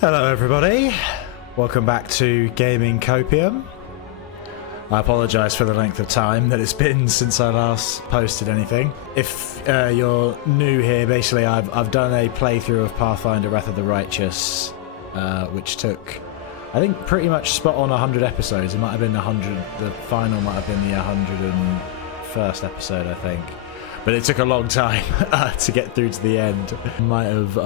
Hello everybody, welcome back to Gaming Copium. I apologise for the length of time that it's been since I last posted anything. If you're new here, basically I've done a playthrough of Pathfinder Wrath of the Righteous, which took, I think, pretty much spot on 100 episodes. It might have been 100, the final might have been the 101st episode, I think. But it took a long time to get through to the end. Might have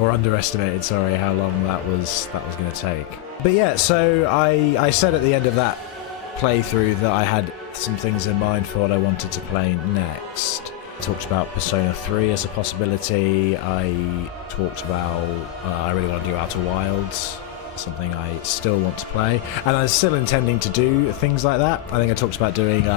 underestimated, sorry, how long that was going to take. But yeah, so I said at the end of that playthrough that I had some things in mind for what I wanted to play next. I talked about Persona 3 as a possibility. I talked about I really want to do Outer Wilds, something I still want to play, and I'm still intending to do things like that. I think I talked about doing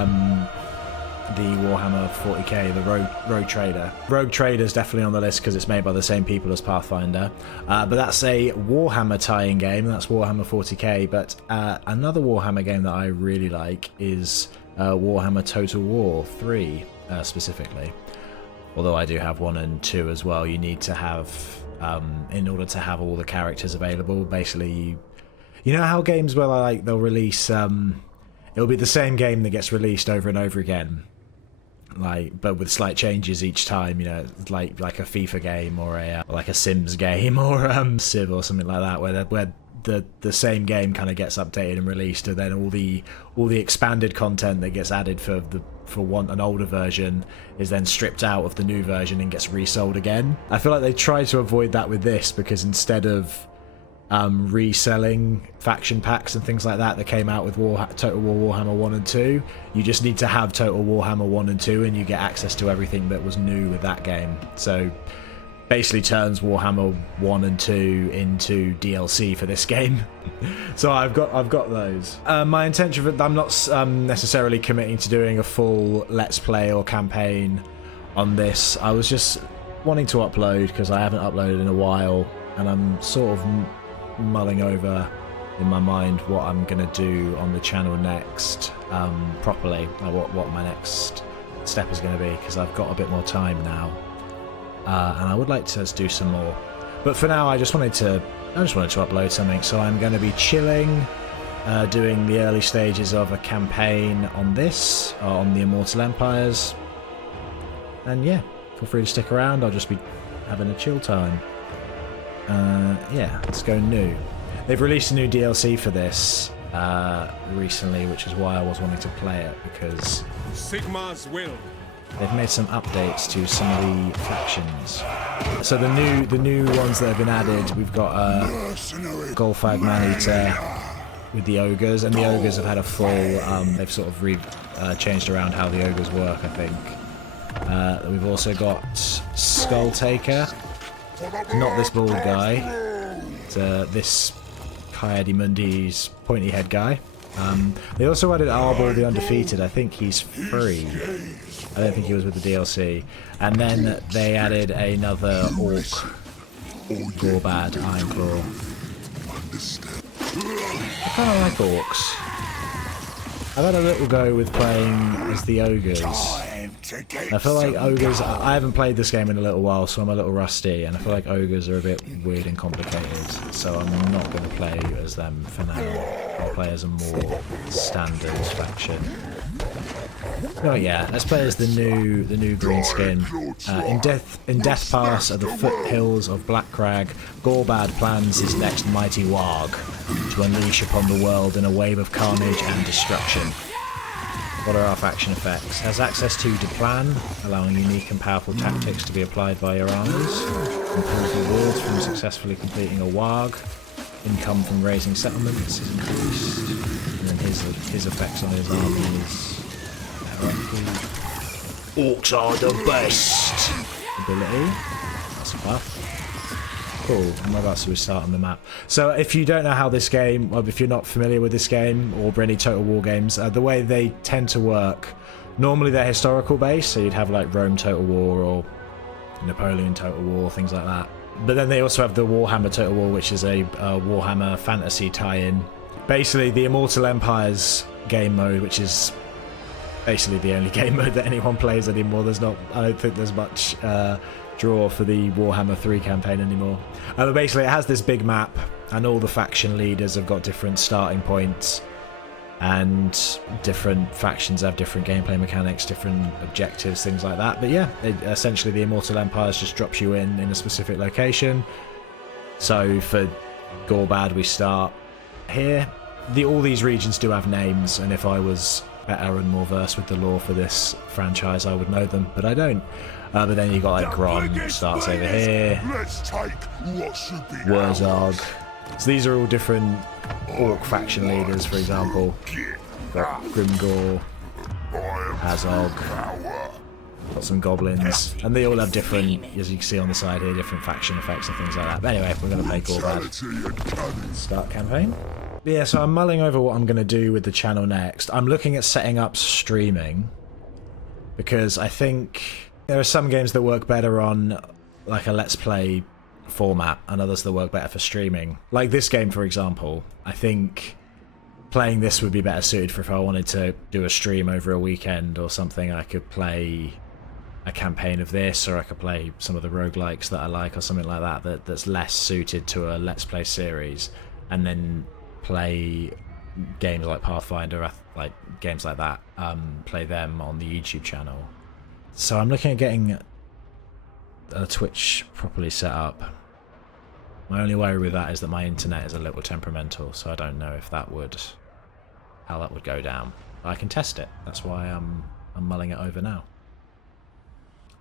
the Warhammer 40k, the Rogue Trader. Rogue Trader is definitely on the list because it's made by the same people as Pathfinder, but that's a Warhammer tie-in game. That's Warhammer 40k. But another Warhammer game that I really like is Warhammer Total War 3 specifically. Although I do have 1 and 2 as well. You need to have, in order to have all the characters available, basically, you know how games where they'll release, it'll be the same game that gets released over and over again, but with slight changes each time, you know, like a FIFA game or like a Sims game or Civ or something like that, where the same game kind of gets updated and released, and then all the expanded content that gets added for an older version is then stripped out of the new version and gets resold again. I feel like they try to avoid that with this, because instead of reselling faction packs and things like that came out with Total War Warhammer 1 and 2, you just need to have Total Warhammer 1 and 2 and you get access to everything that was new with that game. So basically turns Warhammer 1 and 2 into DLC for this game. So I've got those. My intention, I'm not necessarily committing to doing a full let's play or campaign on this. I was just wanting to upload because I haven't uploaded in a while, and I'm sort of mulling over in my mind what I'm gonna do on the channel next, properly, like what my next step is going to be, because I've got a bit more time now, and I would like to do some more. But for now, I just wanted to upload something. So I'm going to be chilling, doing the early stages of a campaign on this, on the Immortal Empires, and yeah, feel free to stick around. I'll just be having a chill time. Yeah, let's go new. They've released a new DLC for this recently, which is why I was wanting to play it, because Sigma's will. They've made some updates to some of the factions. So the new ones that have been added, we've got Gorbad Man-Eater with the ogres, and the ogres have had a full. They've sort of changed around how the ogres work, I think. We've also got Skull Taker. Not this bald guy, this Coyote pointy head guy. They also added Arbor the Undefeated. I think he's free. I don't think he was with the DLC. And then they added another orc, Gorbad Ironclaw. I kind of like orcs. I've had a little go with playing as the ogres. I feel like ogres, I haven't played this game in a little while, so I'm a little rusty, and I feel like ogres are a bit weird and complicated, so I'm not going to play as them for now. I'll play as a more standard faction. Oh yeah, let's play as the new green skin. In Death Pass at the foothills of Black Crag, Gorbad plans his next mighty warg to unleash upon the world in a wave of carnage and destruction. What are our faction effects? Has access to Deplan, allowing unique and powerful tactics to be applied by your armies. Improves rewards from successfully completing a warg. Income from raising settlements is increased. And then his effects on his armies. Orcs are the best! Ability. That's a buff. Cool, I'm about to restart on the map. So if you don't know how this game, or if you're not familiar with this game, or any Total War games, the way they tend to work, normally they're historical based, so you'd have like Rome Total War or Napoleon Total War, things like that. But then they also have the Warhammer Total War, which is a Warhammer fantasy tie-in. Basically the Immortal Empires game mode, which is basically the only game mode that anyone plays anymore. I don't think there's much draw for the Warhammer 3 campaign anymore. But basically it has this big map, and all the faction leaders have got different starting points, and different factions have different gameplay mechanics, different objectives, things like that. But yeah, essentially the Immortal Empires just drops you in a specific location. So for Gorbad we start here. All these regions do have names, and if I was better and more versed with the lore for this franchise I would know them, but I don't. But then you got like Gron starts over here, Wurzog. So these are all different orc faction leaders, for example. Got Grimgor, Azog, got some goblins, and they all have different, as you can see on the side here, different faction effects and things like that. But anyway, we're going to play Gorbad. Start campaign. But yeah, so I'm mulling over what I'm going to do with the channel next. I'm looking at setting up streaming, because I think there are some games that work better on like a Let's Play format and others that work better for streaming. Like this game, for example, I think playing this would be better suited for if I wanted to do a stream over a weekend or something. I could play a campaign of this, or I could play some of the roguelikes that I like or something like that, that's less suited to a Let's Play series, and then play games like Pathfinder, like games like that, play them on the YouTube channel. So I'm looking at getting a Twitch properly set up. My only worry with that is that my internet is a little temperamental, so I don't know if that would, how that would go down. I can test it. That's why I'm mulling it over now.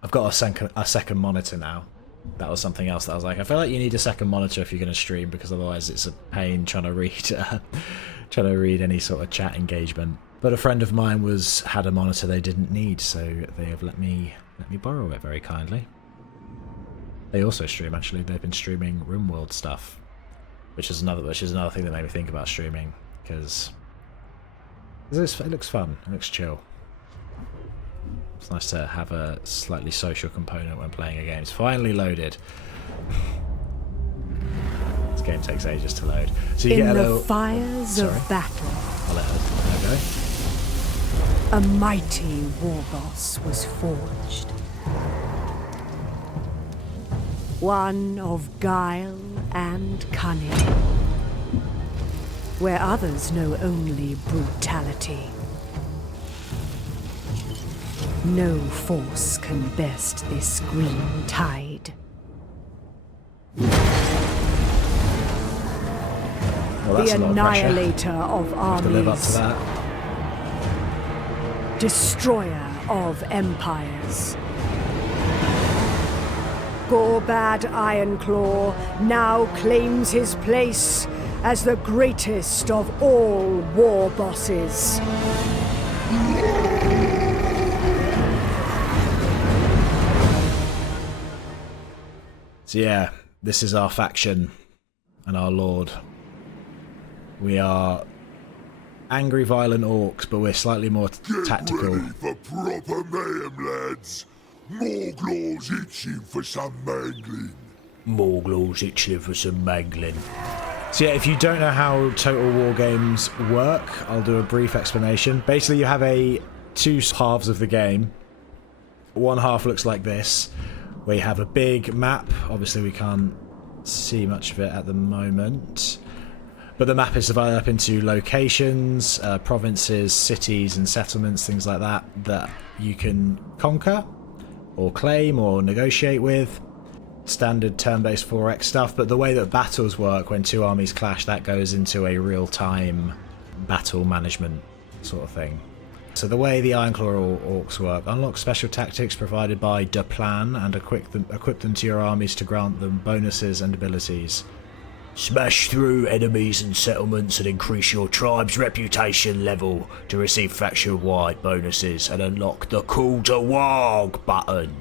I've got a second monitor now. That was something else that I was like, I feel like you need a second monitor if you're going to stream, because otherwise it's a pain trying to read any sort of chat engagement. But a friend of mine had a monitor they didn't need, so they have let me borrow it very kindly. They also stream, actually. They've been streaming RimWorld stuff, which is another thing that made me think about streaming, because it looks fun. It looks chill. It's nice to have a slightly social component when playing a game. It's finally loaded. This game takes ages to load. So you get a little... fires of battle, I'll let her go. a mighty war boss was forged. One of guile and cunning, where others know only brutality. No force can best this green tide. Well, that's The a lot annihilator of of to live up to armies, that. destroyer of empires. Gorbad Ironclaw now claims his place as the greatest of all war bosses. So yeah, this is our faction and our lord. We are angry, violent orcs, but we're slightly more tactical. Ready for proper mayhem, lads. Morglaw's itching for some mangling. Morglaw's itching for some mangling. So yeah, if you don't know how Total War games work, I'll do a brief explanation. Basically, you have two halves of the game. One half looks like this, where you have a big map. Obviously, we can't see much of it at the moment. But the map is divided up into locations, provinces, cities and settlements, things like that, that you can conquer or claim or negotiate with. Standard turn-based 4X stuff, but the way that battles work when two armies clash, that goes into a real-time battle management sort of thing. So the way the Ironclaw orcs work, unlock special tactics provided by the plan and equip them to your armies to grant them bonuses and abilities. Smash through enemies and settlements and increase your tribe's reputation level to receive faction-wide bonuses and unlock the Call to Warg button.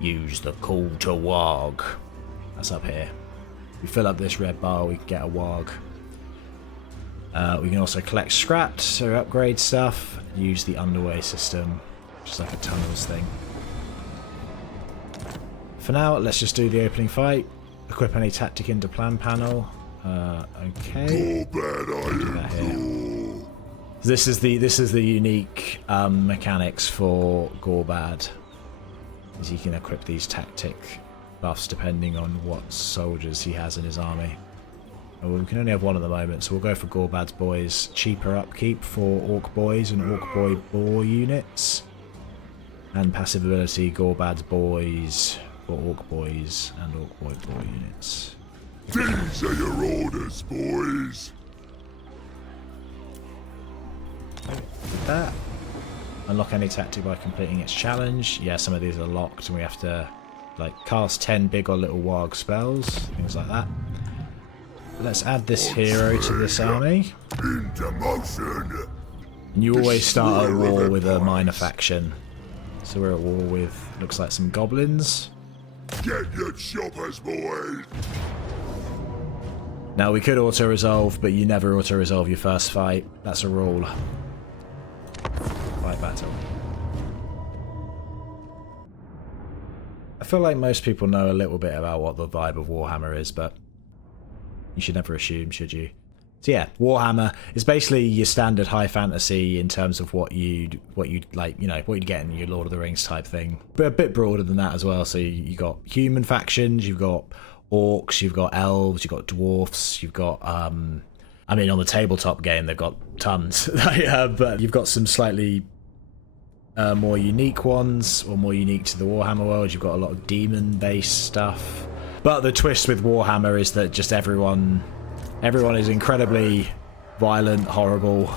Use the Call to Warg. That's up here. If we fill up this red bar, we can get a Warg. We can also collect scraps, so upgrade stuff. Use the underway system, which is like a tunnels thing. For now, let's just do the opening fight. Equip any tactic into plan panel. Okay. This is the unique mechanics for Gorbad. is he can equip these tactic buffs depending on what soldiers he has in his army. Well, we can only have one at the moment, so we'll go for Gorbad's boys. Cheaper upkeep for Orc boys and Orc boy boar units. And passive ability Gorbad's boys for Orc boys and Orc boy boar units. These are your orders, boys. With that. Unlock any tactic by completing its challenge. Yeah, some of these are locked and we have to like cast 10 big or little warg spells, things like that. Let's add this hero to this army. Into motion. And you always start at war with a minor faction. So we're at war with, looks like some goblins. Get your choppers, boys. Now we could auto-resolve, but you never auto-resolve your first fight. That's a rule. Fight battle. I feel like most people know a little bit about what the vibe of Warhammer is, but you should never assume, should you? So yeah, Warhammer is basically your standard high fantasy in terms of what you'd like, you know, what you'd get in your Lord of the Rings type thing, but a bit broader than that as well. So you got human factions, you've got orcs, you've got elves, you've got dwarfs, you've got I mean, on the tabletop game they've got tons, but you've got some slightly more unique ones, or more unique to the Warhammer world. You've got a lot of demon-based stuff. But the twist with Warhammer is that just everyone is incredibly violent, horrible,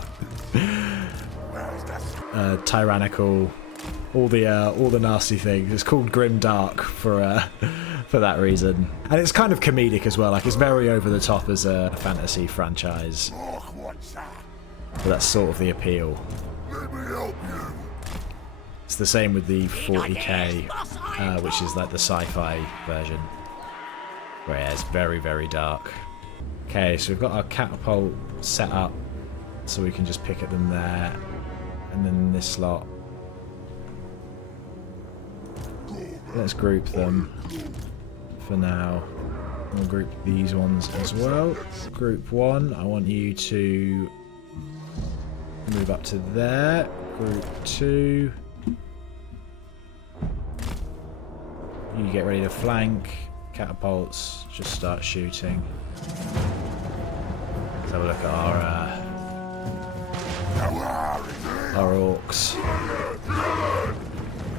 tyrannical, all the nasty things. It's called grim dark for that reason, and it's kind of comedic as well. Like, it's very over the top as a fantasy franchise. But that's sort of the appeal. Let me help you. It's the same with the 40k, which is like the sci-fi version. Where it's very, very dark. Okay, so we've got our catapult set up, so we can just pick at them there, and then this lot. Let's group them for now. We'll group these ones as well. Group 1, I want you to move up to there. Group 2, you get ready to flank. Catapults, just start shooting. Let's have a look at our orcs.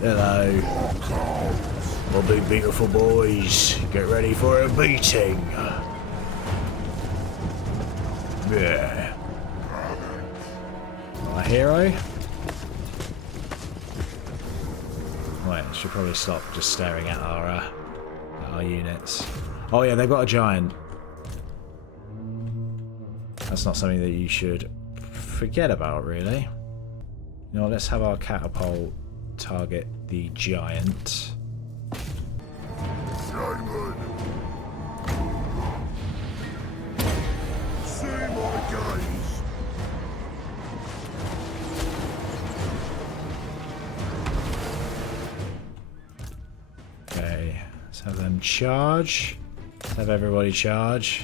Hello. My big beautiful boys, get ready for a beating. Yeah. Our hero. Wait, I should probably stop just staring at our units. Oh yeah, they've got a giant. That's not something that you should forget about, really. You know, let's have our catapult target the giant. Simon. See my gaze. Okay, let's have them charge. Let's have everybody charge.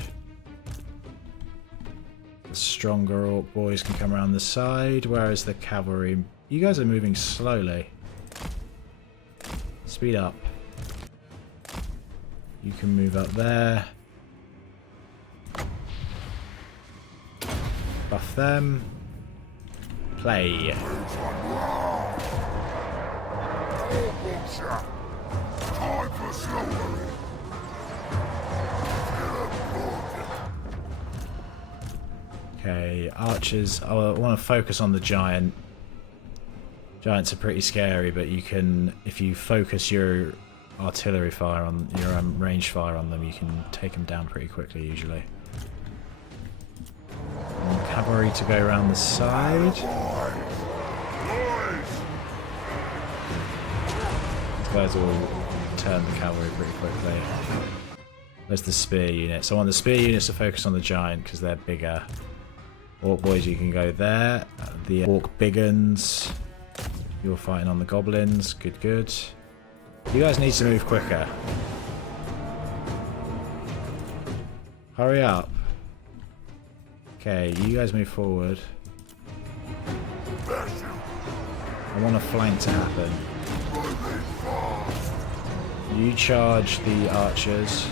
The stronger orc boys can come around the side. Where is the cavalry? You guys are moving slowly. Speed up. You can move up there. Buff them. Play. Time for slaughtering. Okay, archers. I want to focus on the giant. Giants are pretty scary, but you can, if you focus your artillery fire on your range fire on them, you can take them down pretty quickly usually. And cavalry to go around the side. These guys will turn the cavalry pretty quickly. There's the spear units. I want the spear units to focus on the giant because they're bigger. Orc boys, you can go there. The orc big uns. You're fighting on the goblins. Good, good. You guys need to move quicker. Hurry up. Okay, you guys move forward. I want a flank to happen. You charge the archers.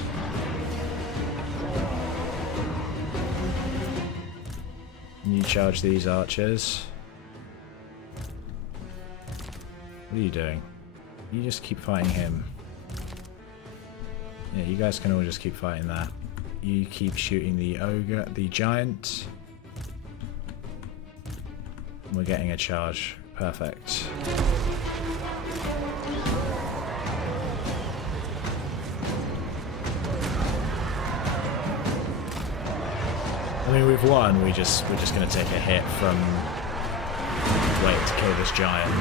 You charge these archers. What are you doing? You just keep fighting him. Yeah, you guys can all just keep fighting that. You keep shooting the ogre, the giant. We're getting a charge. Perfect. I mean, we've won. We're just going to take a hit from waiting to kill this giant.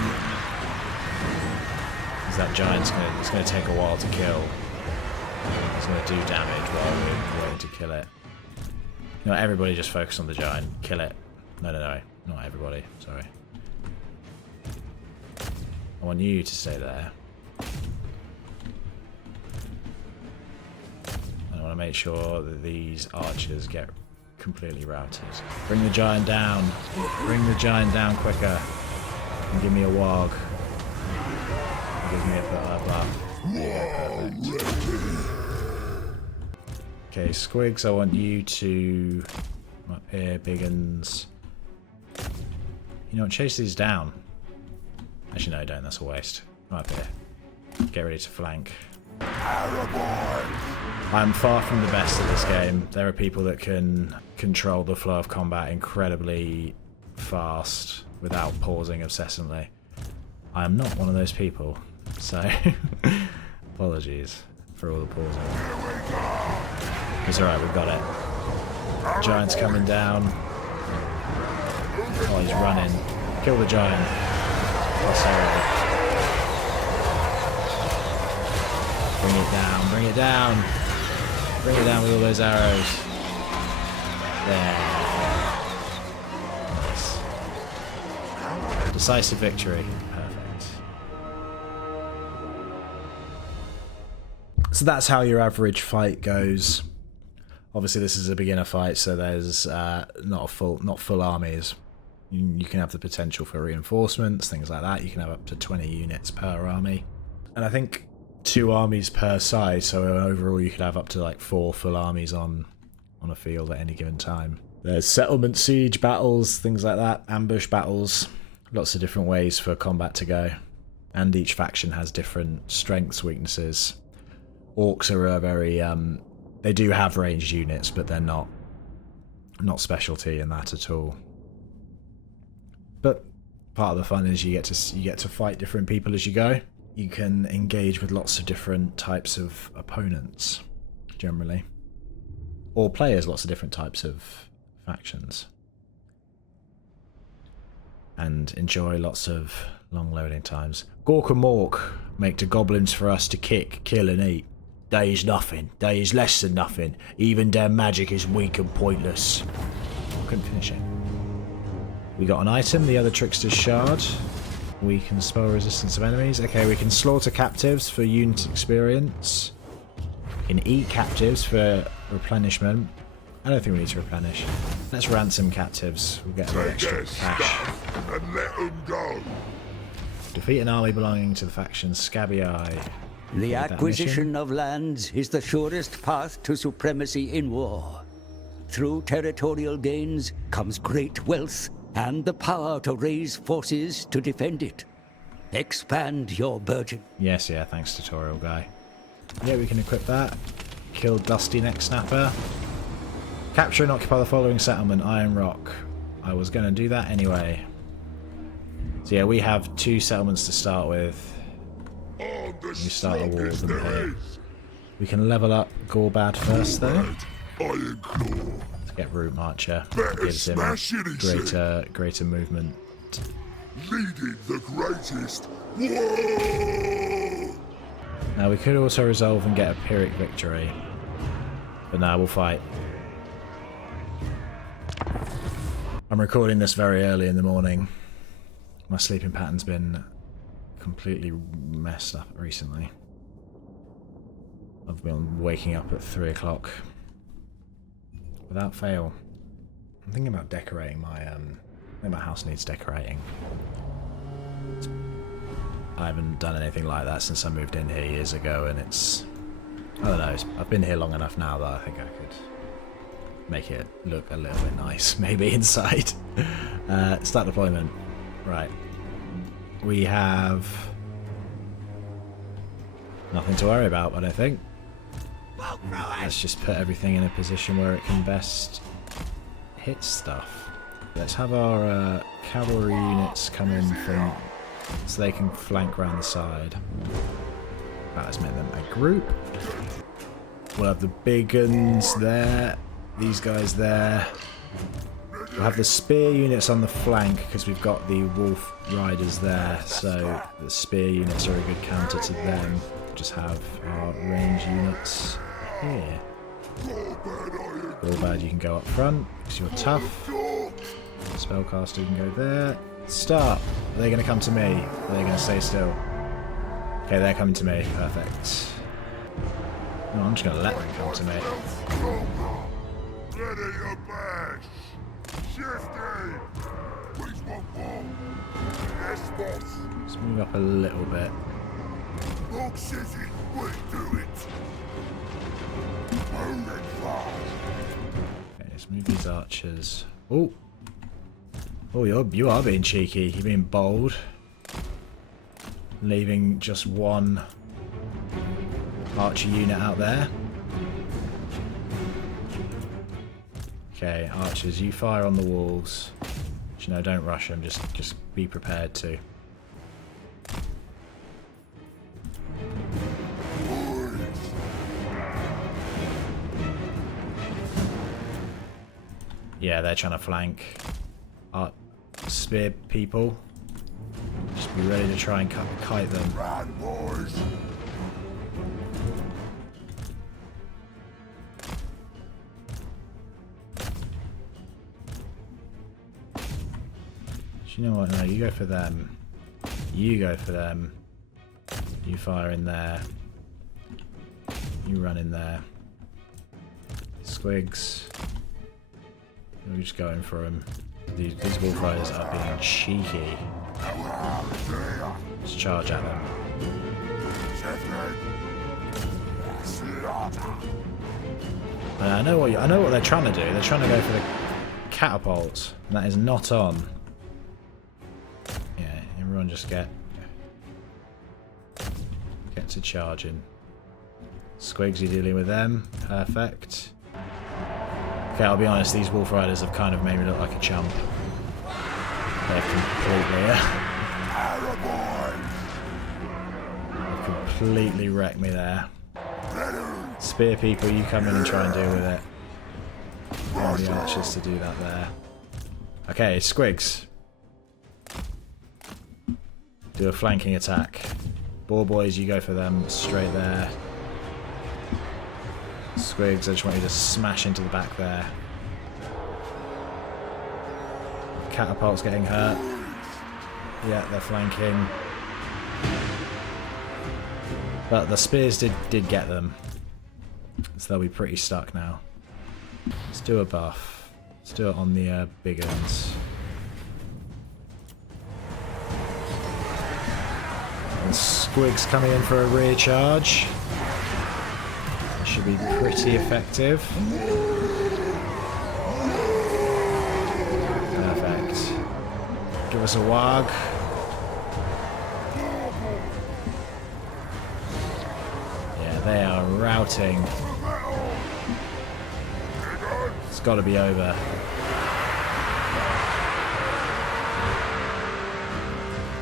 Because that giant's it's going to take a while to kill. It's going to do damage while we're waiting to kill it. No, everybody just focus on the giant. Kill it. No, not everybody. Sorry. I want you to stay there. I want to make sure that these archers get completely routed. Bring the giant down. Bring the giant down quicker. And give me a warg. Give me a buff. Yeah, perfect. Okay, Squigs, I want you to come up here, Biggins. You know what, chase these down. Actually, no, don't, that's a waste. Come up here. Get ready to flank. I'm far from the best at this game. There are people that can control the flow of combat incredibly fast without pausing incessantly. I am not one of those people, so apologies for all the pausing. It's alright, we've got it. Giant's coming down. Oh, he's running. Kill the giant. Oh, sorry. Bring it down, bring it down. Bring it down with all those arrows. There. Nice. Decisive victory. Perfect. So that's how your average fight goes. Obviously this is a beginner fight, so there's not full armies. You can have the potential for reinforcements, things like that. You can have up to 20 units per army. And I think 2 armies per side, so overall you could have up to like 4 full armies on a field at any given time. There's settlement siege battles, things like that, ambush battles, lots of different ways for combat to go. And each faction has different strengths, weaknesses. Orcs are a very they do have ranged units, but they're not specialty in that at all. But part of the fun is you get to fight different people as you go. You can engage with lots of different types of opponents, generally. Or play as lots of different types of factions. And enjoy lots of long loading times. Gork and Mork make the goblins for us to kick, kill and eat. They is nothing. They is less than nothing. Even their magic is weak and pointless. Couldn't finish it. We got an item, the other Trickster's Shard. We can spell resistance of enemies. Okay, we can slaughter captives for unit experience. We can eat captives for replenishment. I don't think we need to replenish. Let's ransom captives. We'll get a bit extra cash. And let them go. Defeat an army belonging to the faction Scabby Eye. The acquisition of lands is the surest path to supremacy in war. Through territorial gains comes great wealth and the power to raise forces to defend it. Expand your burden. Yes, yeah, thanks tutorial guy. Yeah, we can equip that. Kill Dusty Neck Snapper. Capture and occupy the following settlement, Iron Rock. I was going to do that anyway. So yeah, we have 2 settlements to start with. We start a war with them here. We can level up Gorbad first though. Ironclaw. To get Root Marcher. Better Gives him smash it, he said. greater movement. Leading the greatest war. Now we could also resolve and get a Pyrrhic victory. But now we'll fight. I'm recording this very early in the morning. My sleeping pattern's been completely messed up recently. I've been waking up at 3 o'clock without fail. I'm thinking about decorating my I think my house needs decorating. I haven't done anything like that since I moved in here years ago, and it's... I don't know, I've been here long enough now that I think I could make it look a little bit nice, maybe, inside. Start deployment. Right. We have... nothing to worry about, I don't think. Let's just put everything in a position where it can best hit stuff. Let's have our cavalry units come in from... so they can flank around the side. Right, let's make them a group. We'll have the big guns there, these guys there. We'll have the spear units on the flank because we've got the wolf riders there, so the spear units are a good counter to them. Just have our range units here. Gorbad, you can go up front because you're tough. Spellcaster can go there. Start. Are they going to come to me? Are they going to stay still? Okay, they're coming to me. Perfect. No, I'm just going to let them come to me. Let's move up a little bit. Okay, let's move these archers. Oh! Oh, you are being cheeky. You're being bold. Leaving just one archer unit out there. Okay, archers, you fire on the walls. But, you know, don't rush them. Just be prepared to. Yeah, they're trying to flank. Spear people. Just be ready to try and kite them. Run, boys. You know what? No, you go for them. You go for them. You fire in there. You run in there. Squigs. We're just going for them. These wolf riders are being cheeky. Just charge at them. I know what they're trying to do. They're trying to go for the catapult, and that is not on. Yeah, everyone just get to charging. Squigs, you're dealing with them. Perfect. Okay, I'll be honest, these wolf riders have kind of made me look like a chump. They've completely wrecked me there. Spear people, you come in and try and deal with it. All the archers to do that there. Okay, Squigs. Do a flanking attack. Boar boys, you go for them straight there. Squigs, I just want you to smash into the back there. Catapult's getting hurt. Yeah, they're flanking. But the spears did get them. So they'll be pretty stuck now. Let's do a buff. Let's do it on the big ones. And Squigs coming in for a rear charge. Should be pretty effective. Perfect. Give us a wag. Yeah, they are routing. It's got to be over.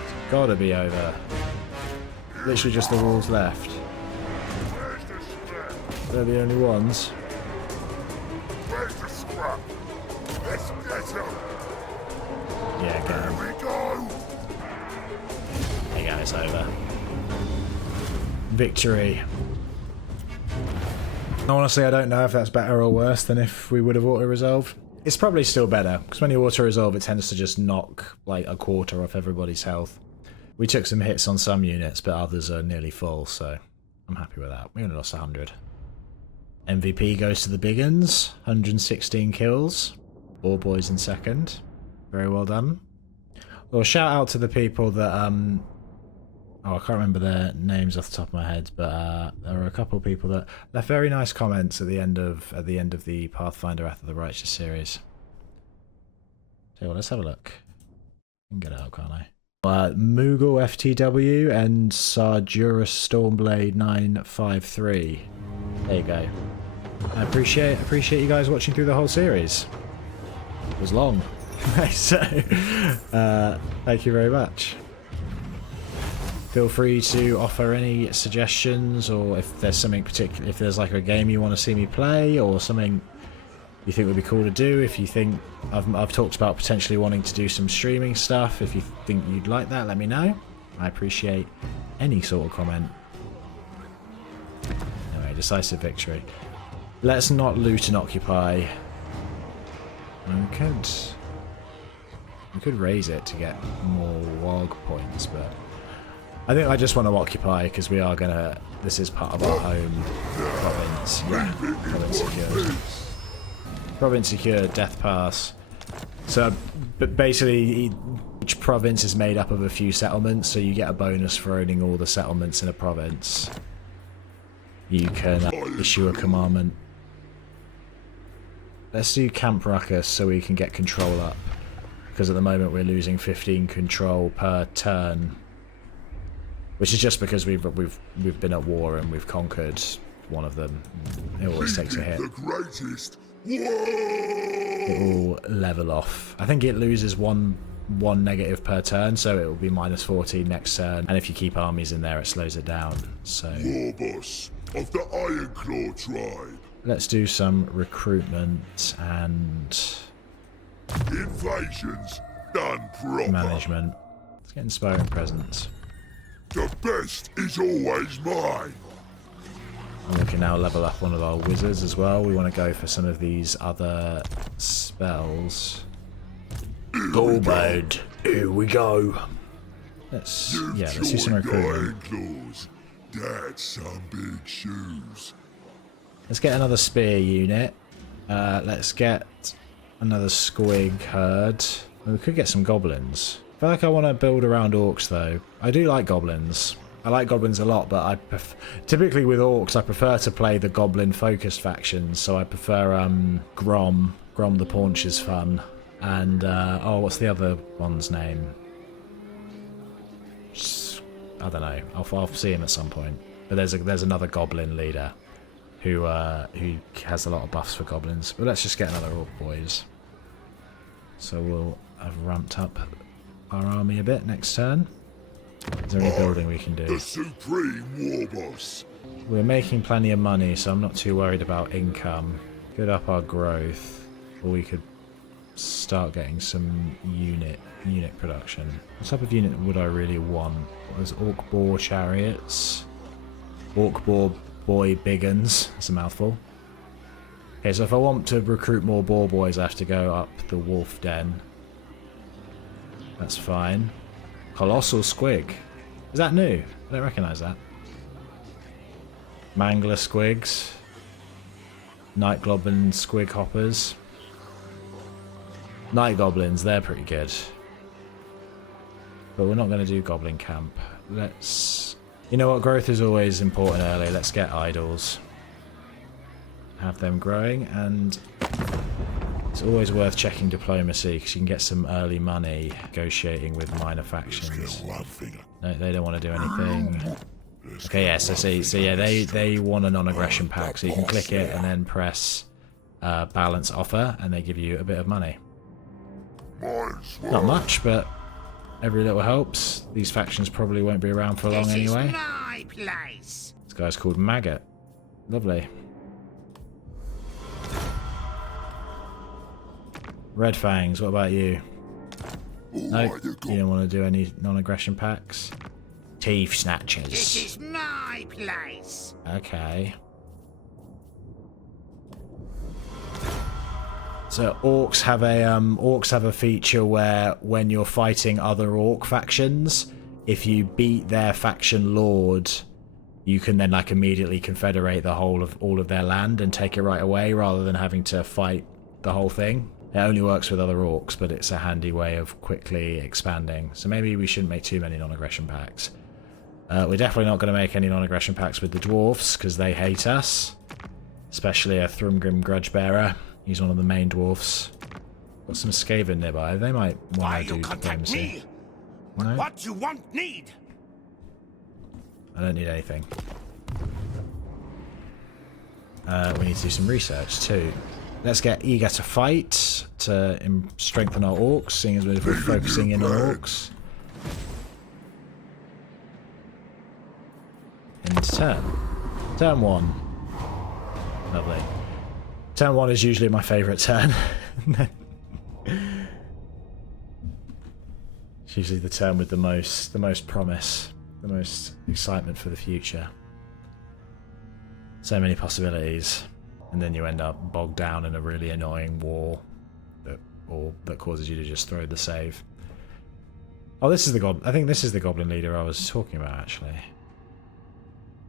It's got to be over. Literally just the walls left. They're the only ones. Where's the scrap? Let's get him. Yeah, get him. Here we go. There you go, it's over. Victory. Honestly, I don't know if that's better or worse than if we would have auto-resolved. It's probably still better, because when you auto-resolve it tends to just knock like a quarter off everybody's health. We took some hits on some units, but others are nearly full, so I'm happy with that. We only lost 100. MVP goes to the big uns, 116 kills. Boar boys in second. Very well done. Well, shout out to the people that Oh, I can't remember their names off the top of my head, but there were a couple of people that left very nice comments at the end of the Pathfinder Wrath of the Righteous series. So well, let's have a look. I can get it up, can't I? Moogle FTW and Sarjurus Stormblade 953. There you go. I appreciate you guys watching through the whole series. It was long, so thank you very much. Feel free to offer any suggestions, or if there's something particular, if there's like a game you want to see me play, or something you think would be cool to do. If you think I've talked about potentially wanting to do some streaming stuff, if you think you'd like that, let me know. I appreciate any sort of comment. Anyway, decisive victory. Let's not loot and occupy. We could raise it to get more WOG points, but I think I just want to occupy because we are gonna. This is part of our home province. Yeah, province secured. Province secured. Death pass. So, but basically, each province is made up of a few settlements. So you get a bonus for owning all the settlements in a province. You can issue a commandment. Let's do Camp Ruckus so we can get control up, because at the moment we're losing 15 control per turn. Which is just because we've been at war and we've conquered one of them. It always takes a hit. It will level off. I think it loses one negative per turn, so it will be minus 14 next turn. And if you keep armies in there, it slows it down. So War boss of the Ironclaw tribe. Let's do some recruitment and Invasions done proper. management. Let's get inspiring presence. The best is always mine. And we can now level up one of our wizards as well. We want to go for some of these other spells. Gorbad, here we go. Let's do some recruitment. That's some big shoes. Let's get another spear unit. Let's get another squig herd. We could get some goblins. I feel like I want to build around orcs though. I do like goblins. I like goblins a lot, but typically with orcs I prefer to play the goblin focused factions. So I prefer Grom. Grom the Paunch is fun. And what's the other one's name? I don't know. I'll see him at some point. But there's another goblin leader who has a lot of buffs for goblins. But let's just get another orc boys. So we'll have ramped up our army a bit next turn. Is there any building we can do? The supreme war boss. We're making plenty of money, so I'm not too worried about income. Could up our growth, or we could start getting some unit production. What type of unit would I really want? There's orc boar chariots, orc boar boy biggins. That's a mouthful. Okay, so if I want to recruit more boar boys, I have to go up the wolf den. That's fine. Colossal squig. Is that new? I don't recognise that. Mangler squigs. Night goblin squig hoppers. Night goblins, they're pretty good. But we're not going to do goblin camp. Let's... You know what, growth is always important early. Let's get idols. Have them growing, and it's always worth checking diplomacy because you can get some early money negotiating with minor factions. No, they don't want to do anything. Okay, yes, I see. So yeah, they want a non-aggression pack, so you can click it and then press balance offer, and they give you a bit of money. Not much, but every little helps. These factions probably won't be around for long anyway. This guy's called Maggot. Lovely. Red Fangs, what about you? Nope, you don't want to do any non-aggression packs. Teeth Snatchers. This is my place. Okay. So orcs have a feature where when you're fighting other orc factions, if you beat their faction lord, you can then like immediately confederate the whole of all of their land and take it right away, rather than having to fight the whole thing. It only works with other orcs, but it's a handy way of quickly expanding. So maybe we shouldn't make too many non-aggression packs. We're definitely not going to make any non-aggression pacts with the dwarfs, because they hate us. Especially a Thrumgrim Grudgebearer. He's one of the main dwarfs. Got some Skaven nearby. They might want to do diplomacy. No? What you want need? I don't need anything. We need to do some research too. Let's get eager to fight to strengthen our orcs, seeing as we're focusing in on orcs. End turn. Turn 1. Lovely. Turn 1 is usually my favourite turn. It's usually the turn with the most promise, the most excitement for the future. So many possibilities, and then you end up bogged down in a really annoying war that causes you to just throw the save. Oh, this is the goblin. I think this is the goblin leader I was talking about, actually.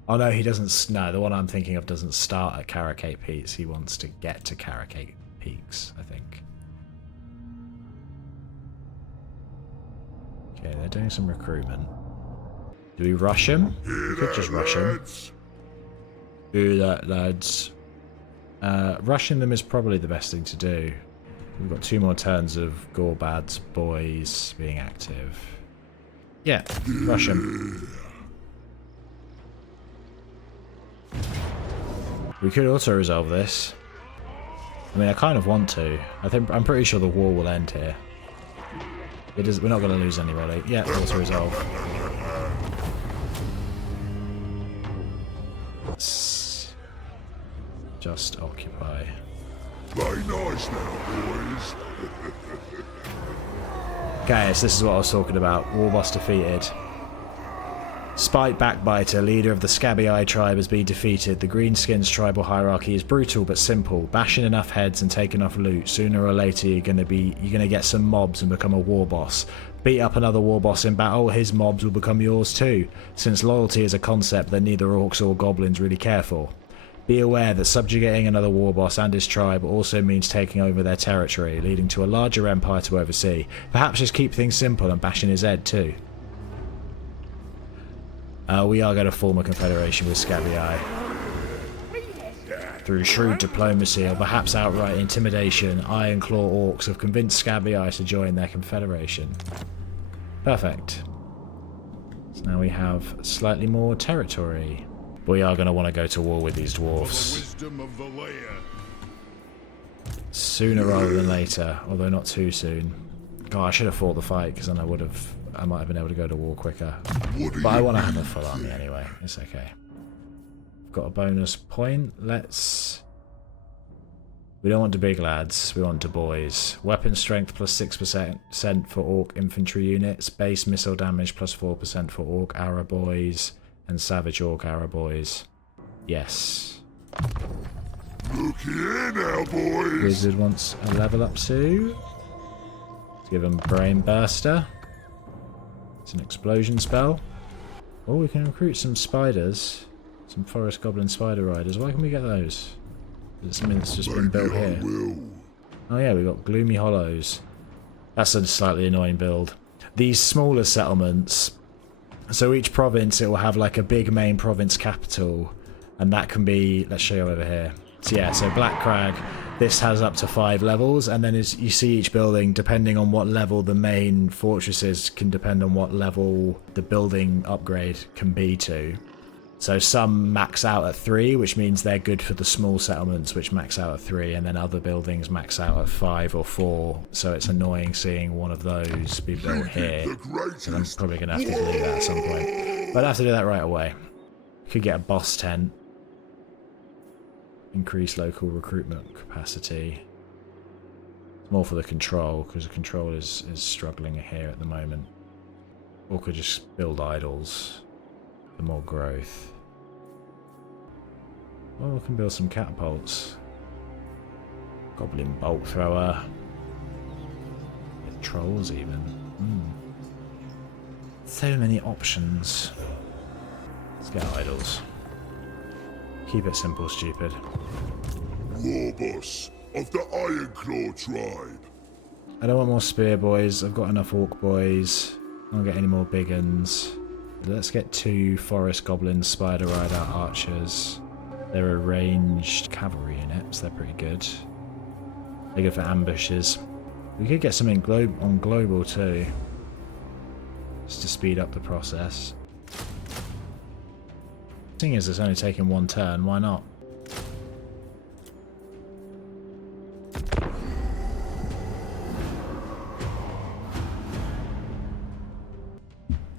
Oh no, he doesn't. No, the one I'm thinking of doesn't start at Carracate Peaks. He wants to get to Carracate Peaks, I think. Okay, they're doing some recruitment. Do we rush him? We could just rush him. Do that, lads. Rushing them is probably the best thing to do. We've got 2 more turns of Gorbad's boys being active. Yeah, rush him. We could also resolve this. I mean, I kind of want to. I'm pretty sure the war will end here. We're not going to lose anybody. Yeah, auto resolve. Let's just occupy. Play nice now, boys. Okay, so this is what I was talking about. War boss defeated. Spite Backbiter, leader of the Scabby Eye tribe, has been defeated. The Greenskins tribal hierarchy is brutal but simple. Bash in enough heads and take enough loot. Sooner or later you're gonna get some mobs and become a war boss. Beat up another war boss in battle, his mobs will become yours too, since loyalty is a concept that neither orcs or goblins really care for. Be aware that subjugating another war boss and his tribe also means taking over their territory, leading to a larger empire to oversee. Perhaps just keep things simple and bash in his head too. We are going to form a confederation with Scabby Eye. Through shrewd diplomacy or perhaps outright intimidation, Ironclaw orcs have convinced Scabby Eye to join their confederation. Perfect. So now we have slightly more territory. We are going to want to go to war with these dwarfs. Sooner rather than later, although not too soon. God, I should have fought the fight because then I might have been able to go to war quicker. But I want to have a full army anyway. It's okay. Got a bonus point. We don't want the big lads. We want the boys. Weapon strength plus 6% for orc infantry units. Base missile damage plus 4% for orc arrow boys. And savage orc arrow boys. Yes. Look here now, boys. Wizard wants a level up too. Let's give him Brain Burster. It's an explosion spell. Oh, we can recruit some spiders. Some forest goblin spider riders. Why can we get those? Is it something that's just been built here? Oh yeah, we've got Gloomy Hollows. That's a slightly annoying build. These smaller settlements, so each province, it will have like a big main province capital, and that can be, let's show you over here. So yeah, so Black Crag, this has up to 5 levels, and then as you see each building, depending on what level the main fortress is, can depend on what level the building upgrade can be to. So some max out at 3, which means they're good for the small settlements, which max out at 3, and then other buildings max out at 5 or 4. So it's annoying seeing one of those be built here. So I'm probably going to have to do that at some point. But I'd have to do that right away. Could get a boss tent. Increase local recruitment capacity. It's more for the control, because the control is struggling here at the moment. Or could just build idols for more growth. Well, we can build some catapults. Goblin bolt thrower. With trolls even. So many options. Let's get idols. Keep it simple, stupid. War boss of the Ironclaw tribe. I don't want more spear boys. I've got enough orc boys. I don't get any more big uns. Let's get 2 forest goblins, spider rider archers. They're a ranged cavalry units. They're pretty good. They're good for ambushes. We could get something on global too, just to speed up the process. Seeing as it's only taking 1 turn, why not?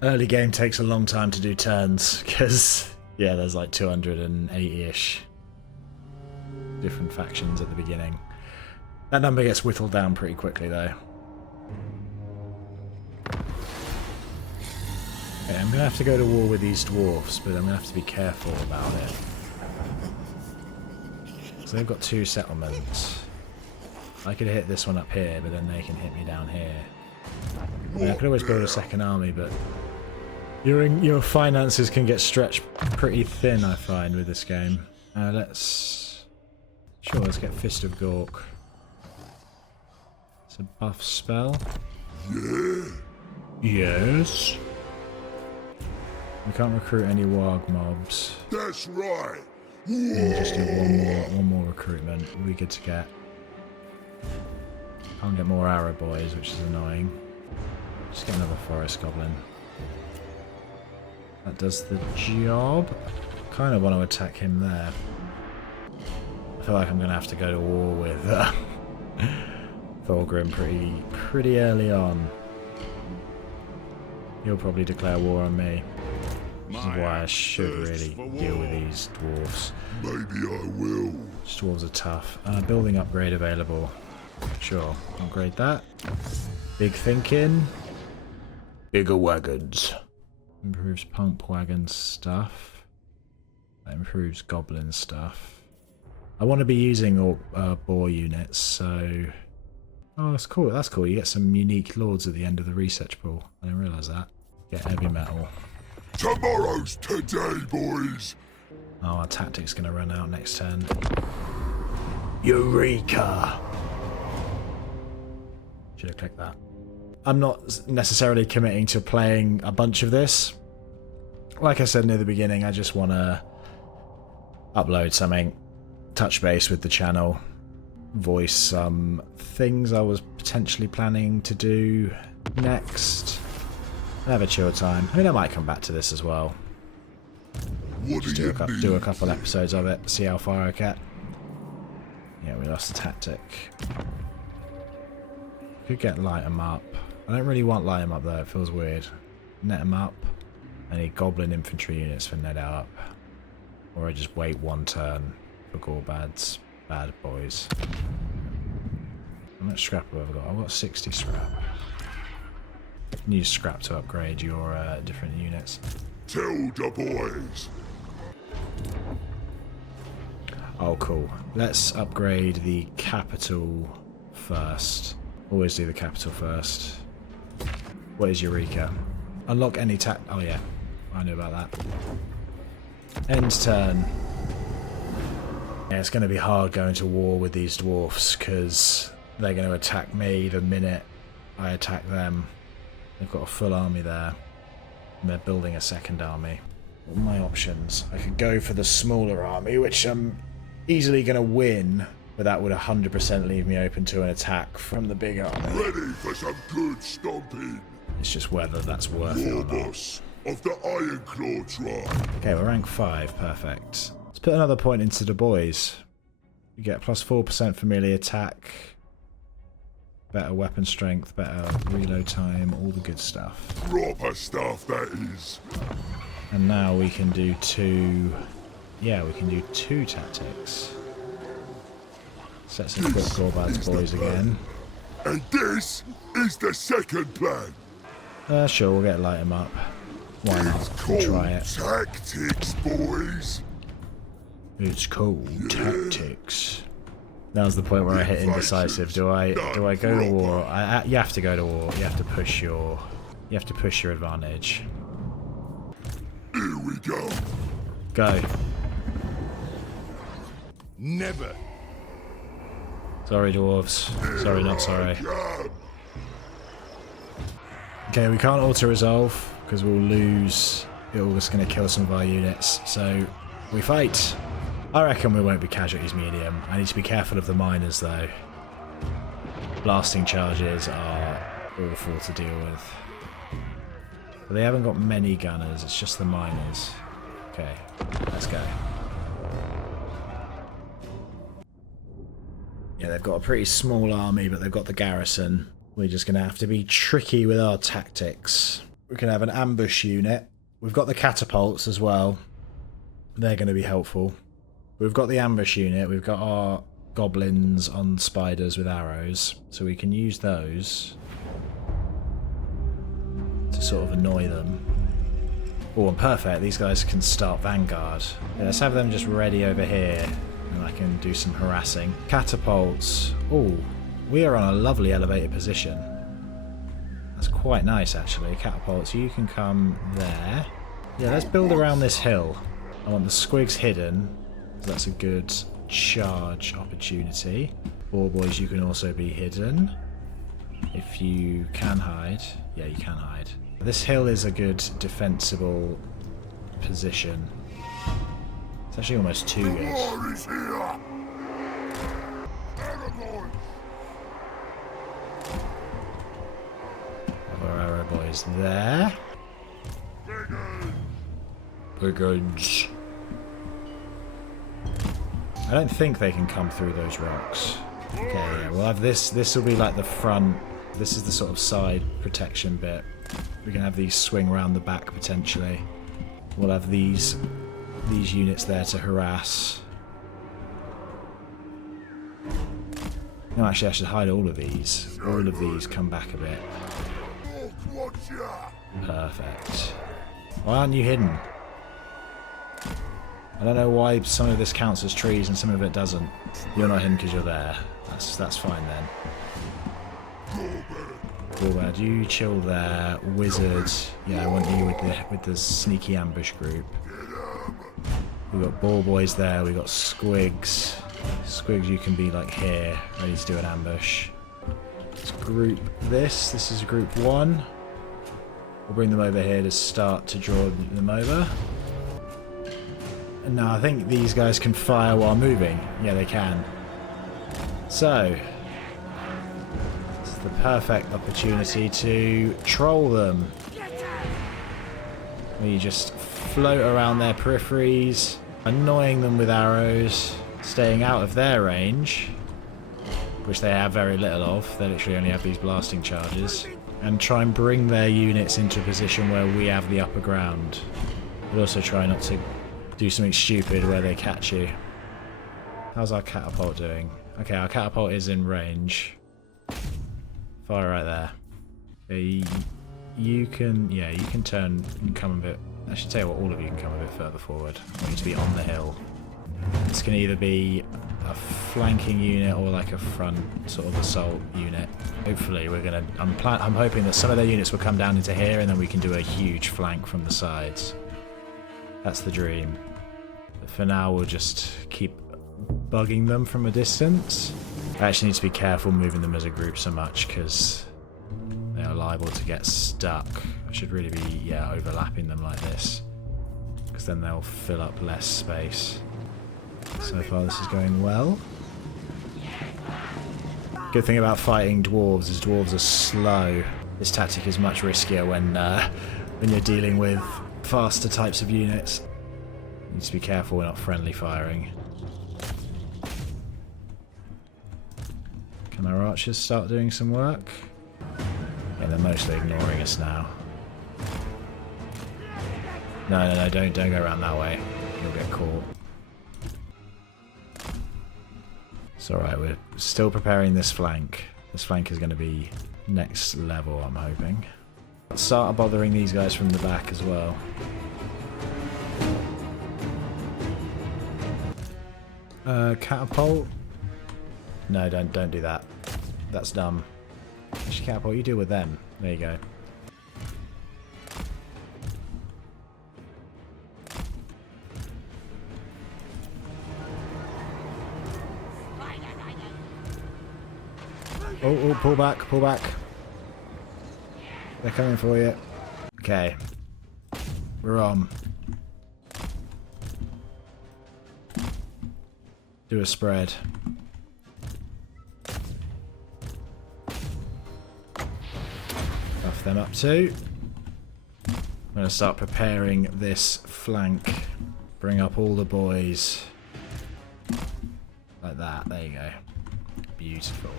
Early game takes a long time to do turns, because, yeah, there's like 280-ish different factions at the beginning. That number gets whittled down pretty quickly, though. Okay, I'm going to have to go to war with these dwarfs, but I'm going to have to be careful about it. So they've got 2 settlements. I could hit this one up here, but then they can hit me down here. I mean, I could always build a second army, but your finances can get stretched pretty thin, I find, with this game. Let's get Fist of Gork. It's a buff spell. Yeah. Yes. We can't recruit any warg mobs. That's right. We'll just do one more recruitment. We'll be good to get. Can't get more arrow boys, which is annoying. Just get another forest goblin. That does the job. Kind of want to attack him there. I feel like I'm going to have to go to war with Thorgrim pretty early on. He'll probably declare war on me. Which is why I should really deal with these dwarves. Maybe I will. These dwarves are tough. Building upgrade available. Sure, upgrade that. Big thinking. Bigger wagons. Improves pump wagon stuff. That improves goblin stuff. I want to be using boar units, so... Oh, that's cool. That's cool. You get some unique lords at the end of the research pool. I didn't realise that. Get heavy metal. Tomorrow's today, boys. Oh, our tactic's going to run out next turn. Eureka! Should have clicked that. I'm not necessarily committing to playing a bunch of this. Like I said near the beginning, I just want to upload something, touch base with the channel, voice some things I was potentially planning to do next. Have a chill time. I mean, I might come back to this as well. Just do a couple episodes of it, see how far I get. Yeah, we lost the tactic. Could get light 'em up. I don't really want light 'em up though, it feels weird. Net 'em up. I need goblin infantry units for net up. Or I just wait 1 turn for Gorbad's bad boys. How much scrap have I got? I've got 60 scrap. You can use scrap to upgrade your different units. Tell the boys. Oh, cool. Let's upgrade the capital first. Always do the capital first. What is Eureka? Unlock any oh yeah, I knew about that. End turn. Yeah, it's going to be hard going to war with these dwarfs because they're going to attack me the minute I attack them. They've got a full army there. And they're building a second army. What are my options? I could go for the smaller army, which I'm easily going to win, but that would 100% leave me open to an attack from the big army. Ready for some good stomping. It's just whether that's worth it or not. Warboss of the Ironclaw tribe. Okay, we're rank 5, perfect. Let's put another point into the boys. You get plus 4% for melee attack, better weapon strength, better reload time, all the good stuff. Proper stuff, that is. And now we can do 2... Yeah, we can do 2 tactics. Let's equip Gorbad's boys again. And this is the second plan. Sure, we'll get light 'em up. Why not? We'll try it. Tactics, boys. It's called tactics. Now's the point where I hit indecisive. Do I go to war? You have to go to war. You have to push your advantage. Here we go. Go. Never. Sorry, dwarves. Sorry, not sorry. Come. Okay, we can't auto-resolve because we'll lose it'll just going to kill some of our units. So we fight. I reckon we won't be casualties medium. I need to be careful of the miners though. Blasting charges are awful to deal with. But they haven't got many gunners, it's just the miners. Okay, let's go. Yeah, they've got a pretty small army, but they've got the garrison. We're just going to have to be tricky with our tactics. We can have an ambush unit. We've got the catapults as well. They're going to be helpful. We've got the ambush unit. We've got our goblins on spiders with arrows. So we can use those to sort of annoy them. Oh, and perfect. These guys can start Vanguard. Yeah, let's have them just ready over here. And I can do some harassing. Catapults. Oh, we are on a lovely elevated position. That's quite nice, actually. Catapults, you can come there. Yeah, let's build around this hill. I want the squigs hidden. So that's a good charge opportunity. Boar boys, you can also be hidden. If you can hide. Yeah, you can hide. This hill is a good defensible position. It's actually almost too good. War is here! Have our arrow boys there. Brigands. I don't think they can come through those rocks. Okay, yeah, we'll have this. This will be like the front. This is the sort of side protection bit. We can have these swing around the back potentially. We'll have these units there to harass. No, actually I should hide all of these. All of these come back a bit. Perfect. Why aren't you hidden? I don't know why some of this counts as trees and some of it doesn't. You're not hidden because you're there. That's fine then. Gorbad, you chill there. Wizard, yeah, I want you with the sneaky ambush group. We've got ball boys there. We've got squigs. Squigs, you can be like here, ready to do an ambush. Let's group this. This is group 1. We'll bring them over here to start to draw them over. And now I think these guys can fire while moving. Yeah, they can. So, this is the perfect opportunity to troll them. We just float around their peripheries, annoying them with arrows, staying out of their range, which they have very little of. They literally only have these blasting charges. And try and bring their units into a position where we have the upper ground. But also try not to do something stupid where they catch you. How's our catapult doing? Okay, our catapult is in range. Fire right there. Okay, you can turn and come a bit. I should tell you what, all of you can come a bit further forward. I want you to be on the hill. This can either be a flanking unit or like a front sort of assault unit. Hopefully we're gonna. I'm hoping that some of their units will come down into here and then we can do a huge flank from the sides. That's the dream. But for now we'll just keep bugging them from a distance. I actually need to be careful moving them as a group so much because they are liable to get stuck. I should really be overlapping them like this because then they'll fill up less space. So far this is going well. Good thing about fighting dwarves is dwarves are slow. This tactic is much riskier when you're dealing with faster types of units. You need to be careful we're not friendly firing. Can our archers start doing some work? Yeah, they're mostly ignoring us now. No, don't go around that way. You'll get caught. It's alright, we're still preparing this flank. This flank is going to be next level, I'm hoping. Let's start bothering these guys from the back as well. Catapult? No, don't do that. That's dumb. Actually, catapult, you deal with them. There you go. Oh, pull back, pull back. They're coming for you. Okay. We're on. Do a spread. Buff them up too. I'm going to start preparing this flank. Bring up all the boys. Like that. There you go. Beautiful.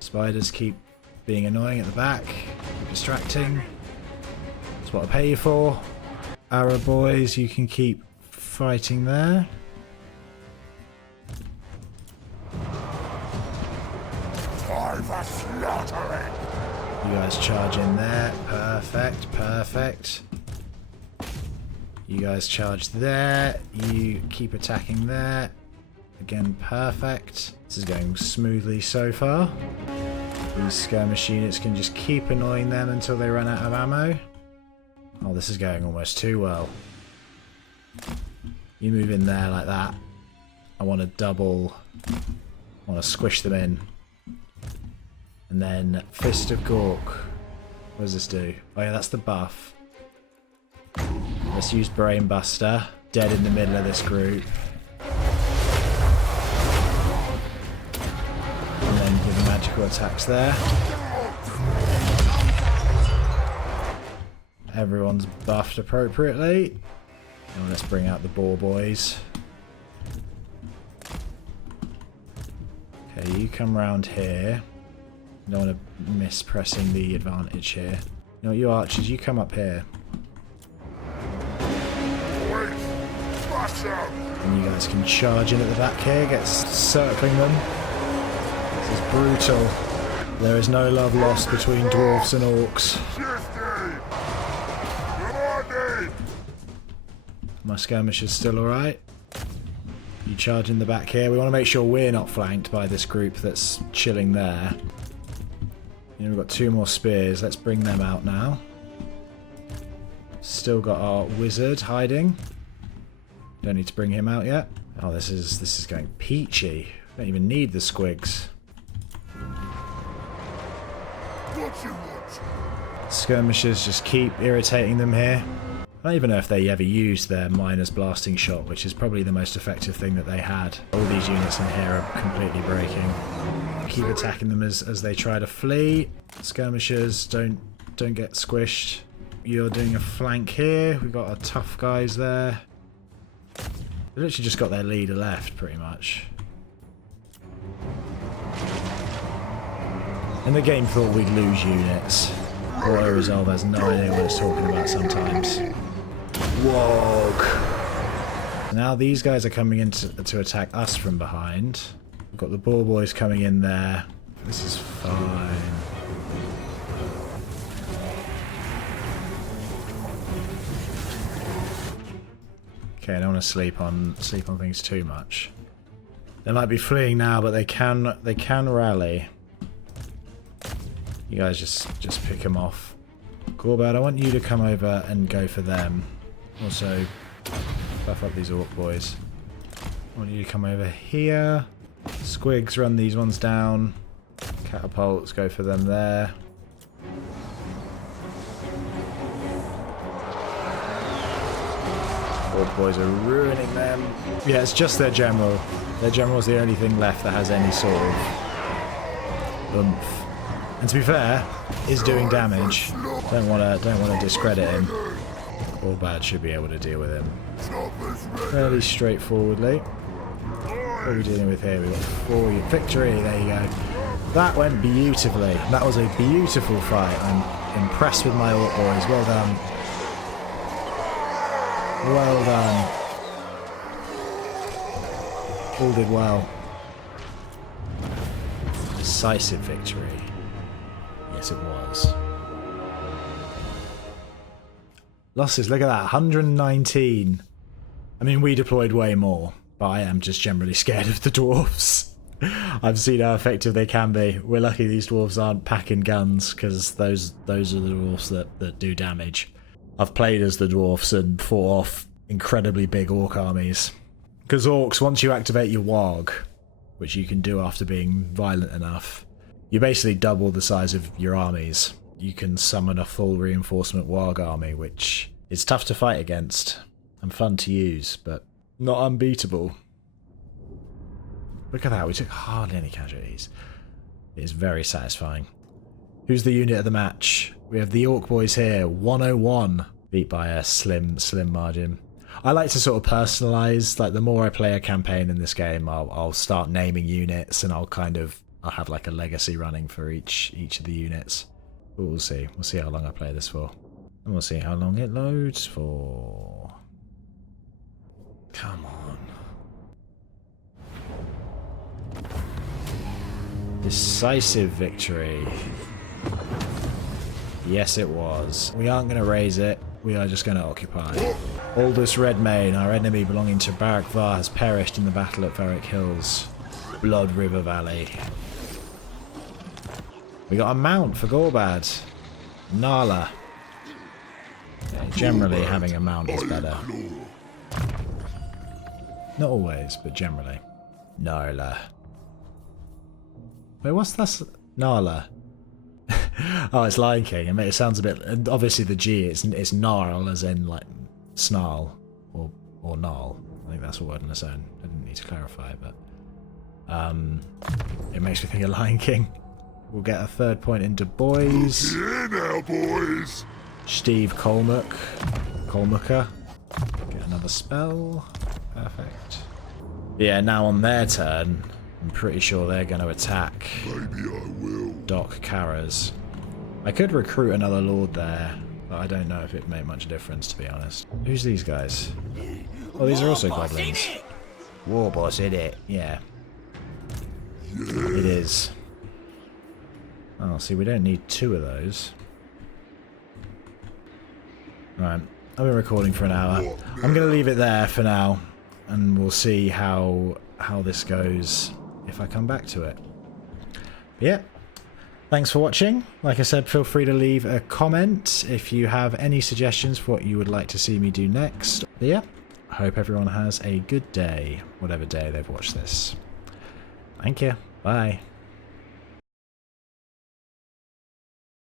Spiders keep being annoying at the back. Keep distracting. That's what I pay you for. Arrow boys, you can keep fighting there. Time for slaughtering! You guys charge in there. Perfect, perfect. You guys charge there. You keep attacking there. Again, perfect. This is going smoothly so far. These skirmish units can just keep annoying them until they run out of ammo. Oh, this is going almost too well. You move in there like that. I want to double. I want to squish them in. And then Fist of Gork. What does this do? Oh yeah, that's the buff. Let's use Brain Buster. Dead in the middle of this group. And then give magical attacks there. Everyone's buffed appropriately. Now let's bring out the boar boys. Okay, you come round here. Don't want to miss pressing the advantage here. You know what, you archers, you come up here. And you guys can charge in at the back here, get circling them. This is brutal. There is no love lost between dwarfs and orcs. My skirmish is still alright. You charge in the back here. We want to make sure we're not flanked by this group that's chilling there. You know, we've got 2 more spears. Let's bring them out now. Still got our wizard hiding. Don't need to bring him out yet. Oh, this is going peachy. Don't even need the squigs. Skirmishers just keep irritating them here. I don't even know if they ever used their miner's blasting shot, which is probably the most effective thing that they had. All these units in here are completely breaking. Keep attacking them as they try to flee. Skirmishers don't get squished. You're doing a flank here. We've got our tough guys there. They literally just got their leader left, pretty much. And the game thought we'd lose units. Auto Resolve has no idea what it's talking about sometimes. Whoa! Now these guys are coming in to attack us from behind. We've got the boar boys coming in there. This is fine. Okay, I don't want to sleep on things too much. They might be fleeing now, but they can rally. You guys just pick them off. Gorbad, I want you to come over and go for them. Also, buff up these orc boys. I want you to come over here. Squigs, run these ones down. Catapults, go for them there. Orc boys are ruining them. Yeah, it's just their general. Their general's the only thing left that has any sort of oomph. And to be fair, is doing damage. Don't want to discredit him. Gorbad should be able to deal with him fairly straightforwardly. What are we dealing with here? We've got 4 victory. There you go. That went beautifully. That was a beautiful fight. I'm impressed with my orc boys. Well done. Well done. All did well. Decisive victory. Yes, it was. Losses, look at that, 119. I mean, we deployed way more, but I am just generally scared of the dwarves. I've seen how effective they can be. We're lucky these dwarves aren't packing guns, because those are the dwarves that do damage. I've played as the dwarves and fought off incredibly big orc armies. Because orcs, once you activate your warg, which you can do after being violent enough, you basically double the size of your armies. you can summon a full reinforcement warg army, which is tough to fight against and fun to use, but not unbeatable. Look at that, we took hardly any casualties. It is very satisfying. Who's the unit of the match? We have the Orc Boys here, 101, beat by a slim margin. I like to sort of personalise, like the more I play a campaign in this game, I'll start naming units, and I'll have like a legacy running for each of the units. But we'll see how long I play this for. And we'll see how long it loads for. Come on. Decisive victory. Yes, it was. We aren't going to raise it. We are just going to occupy. Aldous Redmane, our enemy belonging to Barak Var, has perished in the battle at Varric Hills. Blood River Valley. We got a mount for Gorbad. Nala. Yeah, generally having a mount is better. Not always, but generally. Nala. Wait, what's that? Nala. Oh, it's Lion King. It sounds a bit... And obviously the G, it's Gnarl, as in, like, snarl. Or gnarl. I think that's a word on its own. I didn't need to clarify, but... it makes me think of Lion King. We'll get a 3rd point into boys. Yeah, now, boys. Steve Colmucker. Get another spell. Perfect. Yeah, now on their turn, I'm pretty sure they're going to attack. Maybe I will. Doc Carras. I could recruit another lord there, but I don't know if it'd make much difference, to be honest. Who's these guys? Oh, these are also goblins. War boss, innit? Yeah. It is. Oh, see, we don't need 2 of those. Right, I've been recording for an hour. I'm going to leave it there for now, and we'll see how this goes if I come back to it. But yeah, thanks for watching. Like I said, feel free to leave a comment if you have any suggestions for what you would like to see me do next. But yeah, I hope everyone has a good day, whatever day they've watched this. Thank you. Bye.